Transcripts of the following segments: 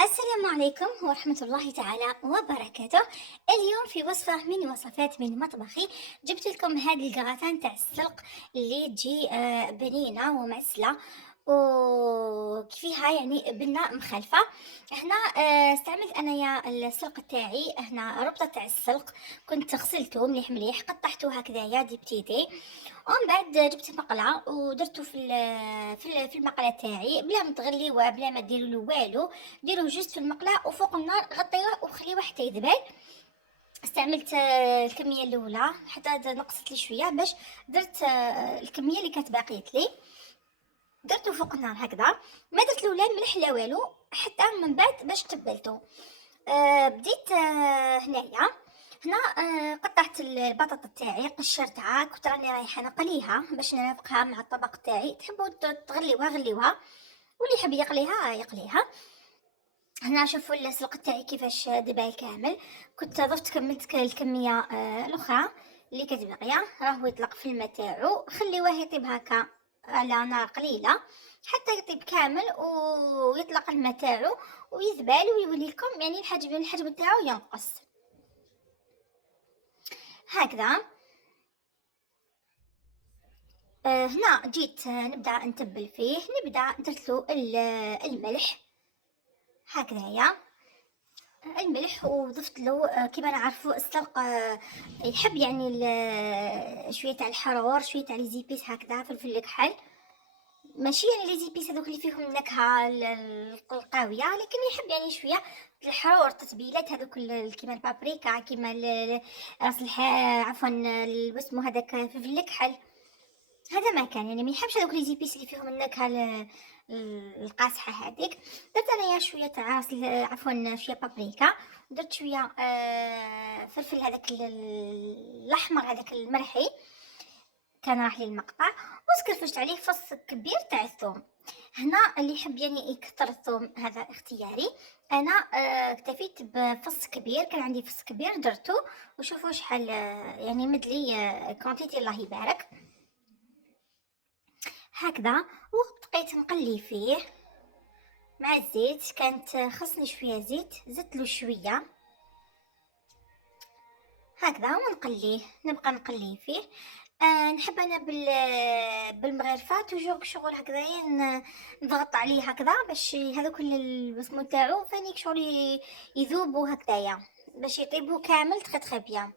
السلام عليكم ورحمة الله تعالى وبركاته. اليوم في وصفة من وصفات من مطبخي جبت لكم هذه الكراتان تاع السلق اللي تجي بنينة ومعسلة وفيها يعني بنة مخلفة. هنا استعملت انايا السلق تاعي، هنا ربطة تاع السلق كنت غسلته مليح مليح، قطعته هكذايا دي بتيتي، ومن بعد جبت مقلة ودرته في المقلة تاعي بلا ما تغليوه بلا ما ديروا له والو، ديروه جوست في المقله وفوق النار غطيوه وخليوه حتى يذبل. استعملت الكميه الاولى حتى نقصت لي شويه باش درت الكميه اللي كانت باقيت لي، درته فوق النار هكذا، ما درت له لا ملح لا والو حتى من بعد باش تبلته. بديت هنايا هنا قطعت البطاطا تاعي قشرتها، كنت راني رايحه نقليها باش نرافقها مع الطبق تاعي، تحبوا تغليوها غليوها واللي يحب يقليها يقليها. هنا شوفوا السلق تاعي كيفاش دبال كامل، كنت ضفت كملت الكميه الاخرى اللي كانت باقيه، راهو يطلق في الماء تاعو، خليوه يطيب هكا على نار قليله حتى يطيب كامل ويطلق الماء تاعو ويذبل ويولي لكم يعني الحجم تاعو ينقص هكذا. هنا جيت نبدا نتبل فيه، نبدا درتلو الملح هكذايا، الملح وضفت له كيما نعرفوا السلق يحب يعني شويه تاع الحرور شويه تاع لي زيبيس هكذا، فلفل الكحل، ماشي يعني لي زيبيس هذوك اللي فيهم النكهه القويه، لكن يحب يعني شويه الحرور، تتبيلات هذوك كيما البابريكا، كيما راس عفوا واسمو هذاك فلفل الكحل، هذا ما كان يعني ما يحبش هذوك لي زيبيس اللي فيهم النكهه القاصحه هذيك. درت انايا شويه تاع عفوا شويه بابريكا، درت شويه فلفل هذاك الاحمر هذاك المرحي كان راح لي المقطع، وسكرفشت عليه فص كبير تاع الثوم. هنا اللي يحب يعني يكثر الثوم هذا اختياري، انا اكتفيت بفص كبير، كان عندي فص كبير درته، وشوفوا شحال يعني مدلي كونتيتي الله يبارك هكذا. وبقيت نقلي فيه مع الزيت، كانت خصني شويه زيت زدت له شويه هكذا ونقليه، نبقى نقليه فيه. نحب انا بالمغرفه توجور شغل هكذايا نضغط عليه هكذا باش هذوك البسمو تاعو فانيك شغل يذوبوا هكذايا باش يطيبوا كامل تخي بيان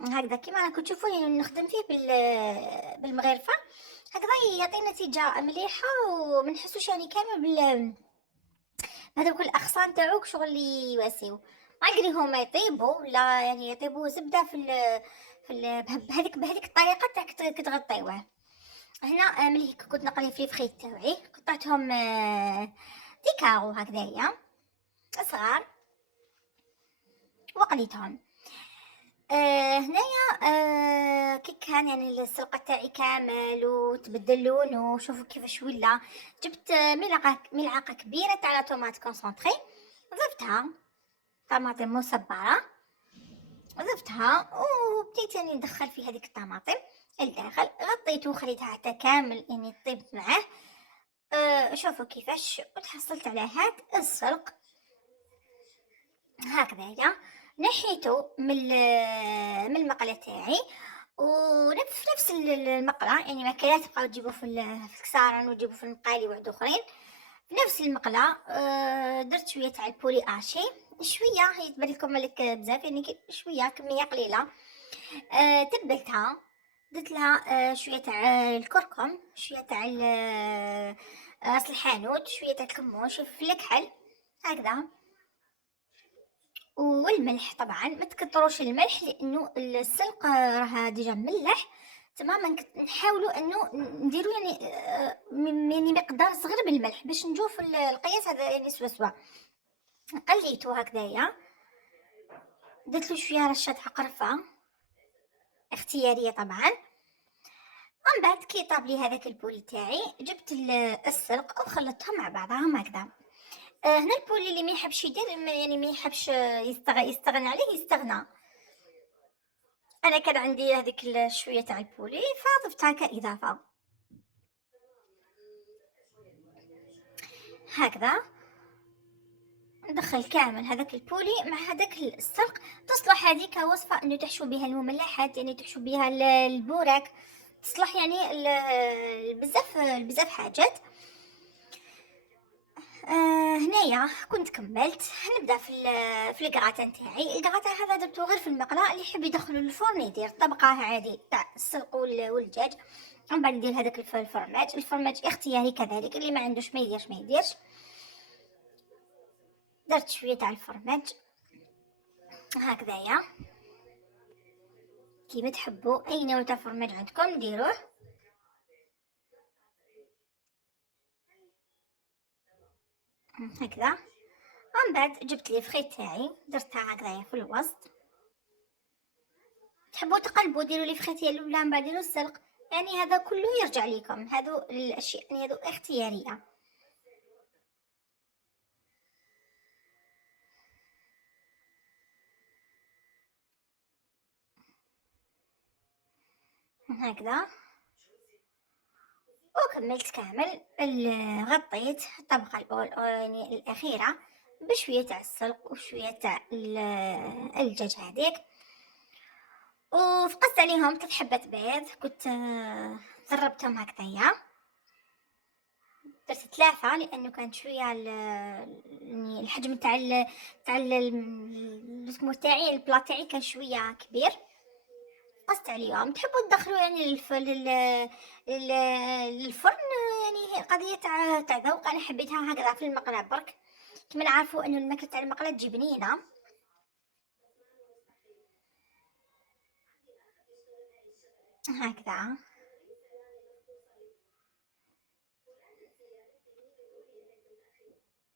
هكذا. كيما راكم تشوفوا نخدم فيه بالمغرفه هكذا يعطي نتيجه مليحه ومنحسوش يعني كامل هذوك الاغصان تاعو شغل يواسيو، ما ادري هما يطيبوا لا يعني يطيبوا زبده بهذيك الطريقه تاع كتغطيوه. هنا ملي كنت نقلي في الفخيت تاعي قطعتهم ديكاغو هكذايا صغار وقليتهم. هنايا كي كان يعني السلقه تاعي كامل وتبدل لونه، شوفوا كيفاش ولا، جبت ملعقه كبيره تاع طوماط كونسونطري، ضفتها طماطم مصبره، ضفتها وبديت يعني ندخل في هذيك الطماطم الداخل، غطيته وخليتها حتى كامل يعني طيب معاه. شوفوا كيفاش وتحصلت على هاد السلق هكذايا، نحيته من المقله تاعي، ونفس المقله يعني ما كان تبقاو تجيبوا في الكسارن وتجيبوا في المقالي واحد اخرين، في نفس المقله درت شويه تاع البولي اشي، شويه هي تبان لكم ملك بزاف يعني شويه كميه قليله. تبلتها، درت لها شويه تاع الكركم، شويه تاع راس الحانوت، شويه تاع الكمون، شوف الكحل هكذا، والملح طبعا ما تكتروش الملح لانه السلق راه ديجا ملح تماما، نحاولوا انه نديروا يعني يعني مقدار صغير من الملح باش نشوف القياس هذا يعني سوا. قليته هكذايا، درت له شويه رشه قرفه اختياريه طبعا. من بعد كي طاب لي هذاك البولي تاعي جبت السلق وخلطتهم مع بعضهم هكذا. هنا البولي اللي ما يحبش يدير يعني ما يحبش يستغنى عليه يستغنى، انا كان عندي هذيك شويه تاع البولي فضفتها كاضافه هكذا. ندخل كامل هذاك البولي مع هذاك السلق. تصلح هذه كوصفة انه تحشو بها المملحات، يعني تحشو بها البوراك، تصلح يعني بزاف حاجات. هنايا كنت كملت. نبدا في الكراتان تاعي. الكراتان هذا درتو غير في المقله، اللي يحب يدخلو للفرن يدير طبقه عادي تاع السلق والدجاج، ومن بعد يدير هذاك الفرماج اختياري كذلك، اللي ما عندوش ما يديرش. درت شويه تاع الفرماج هكذايا كيما تحبوا، اي نوع تاع فرماج عندكم ديروه. هكذا. ومن بعد جبت لي فريت تاعي درتها هكذايا في الوسط. تحبوا تقلبوا ديروا لي فريت الاولى من بعد ديروا السلق، يعني هذا كله يرجع لكم، هذو الاشياء يعني هذو اختياريه. هكذا وكملت كامل. غطيت الطبقه يعني الاخيره بشويه تاع السلق وشويه تاع الدجاج هذيك، وفقست عليهم 3 حبات بيض. كنت ضربتهم هكذايا، درت 3 لانه كان شويه يعني الحجم تاع السمو تاعي البلا تاعي كان شويه كبير. قصت عليهم. تحبوا تدخلوا يعني للفرن، يعني قضيه تاع ذوق. انا حبيتها هكذا في المقله برك، كما نعرفوا انه الماكله تاع المقله تجي بنينه. هكذا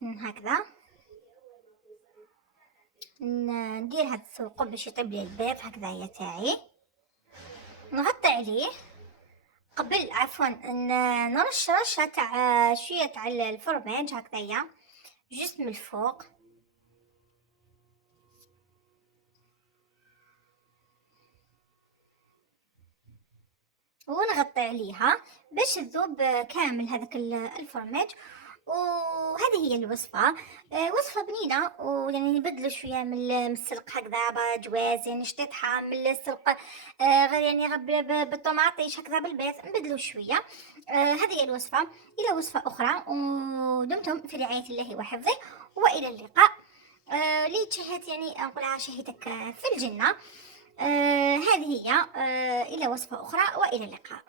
هكذا ندير هاد الثقب باش يطيب لي البيض هكذايا تاعي. نغطي عليه قبل عفوا نرش رشه تاع شويه تاع الفرماج هكذايا جست من الفوق. ونغطي عليها باش تذوب كامل هذاك الفرماج. وهذه هي الوصفة. وصفة بنينة، ويعني نبدلوا شوية من السلق هكذا بجواز، يعني شطيطها من السلق غير يعني غير بالطماطيش هكذا بالبيض نبدلوا شوية. هذه هي الوصفة. إلى وصفة أخرى، ودمتم في رعاية الله وحفظه، وإلى اللقاء. لي تشهد يعني نقولها شهدك في الجنة. هذه هي. إلى وصفة أخرى وإلى اللقاء.